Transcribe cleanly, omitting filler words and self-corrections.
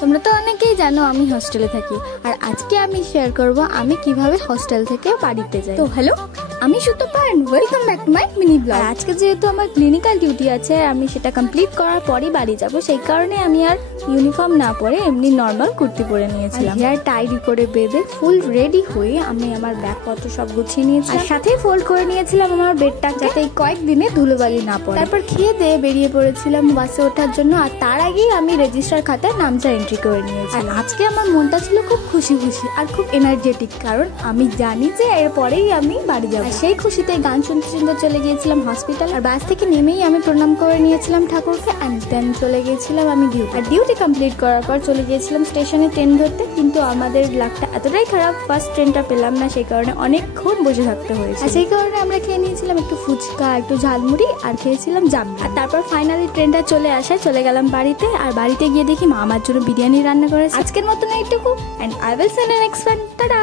তোমরা তো অনেকেই জানো আমি হস্টেলে থাকি, আর আজকে আমি শেয়ার করব আমি কিভাবে হস্টেল থেকে বাড়িতে যাই। তো হ্যালো, আমি Sutapa and welcome back to my mini blog. আজকে যেহেতু আমার ক্লিনিক্যাল ডিউটি আছে, আমি সেটা কমপ্লিট করার পরই বাড়ি যাব, সেই কারণে আমি আর ইউনিফর্ম না পরে এমনি নর্মাল কুর্তি পরে নিয়েছিলাম। হেয়ার টাইডি করে বেঁধে ফুল রেডি হয়ে আমি আমার ব্যাগপত্র সব গুছিয়ে নিয়েছি, আর সাথে ফোল্ড করে নিয়েছিলাম আমার বেডটা, যাতে এই কয়েকদিনে ধুলোবালি না পড়ে। তারপর খেয়ে দিয়ে বেরিয়ে পড়েছিলাম বাসে ওঠার জন্য, আর তার আগেই আমি রেজিস্টার খাতায় নামটা এন্ট্রি করে নিয়েছি। আর আজকে আমার মনটা ছিল খুব খুশি খুশি আর খুব এনার্জেটিক, কারণ আমি জানি যে এরপরেই আমি বাড়ি যাবো। সেই খুশিতে গান শুনতে শুনতে চলে গিয়েছিলাম হসপিটাল, আর বাস থেকে নেমেই আমি প্রণাম করে নিয়েছিলাম ঠাকুরকে, অ্যান্ড দেন চলে গিয়েছিলাম আমি ডিউটি। আর ডিউটি কমপ্লিট করার পর চলে গিয়েছিলাম স্টেশনে ট্রেন ধরতে, কিন্তু আমাদের লাকটা এতটাই খারাপ, ফার্স্ট ট্রেনটা পেলাম না, সেই কারণে অনেকক্ষণ বসে থাকতে হয়েছে। আর সেই কারণে আমরা খেয়ে নিয়েছিলাম একটু ফুচকা, একটু ঝালমুড়ি, আর খেয়েছিলাম জাম। আর তারপর ফাইনালি ট্রেনটা চলে আসায় চলে গেলাম বাড়িতে, আর বাড়িতে গিয়ে দেখি মা আমার জন্য বিরিয়ানি রান্না করেছে। আজকের মতন এইটুকু, and I will see you in the next one. Tata.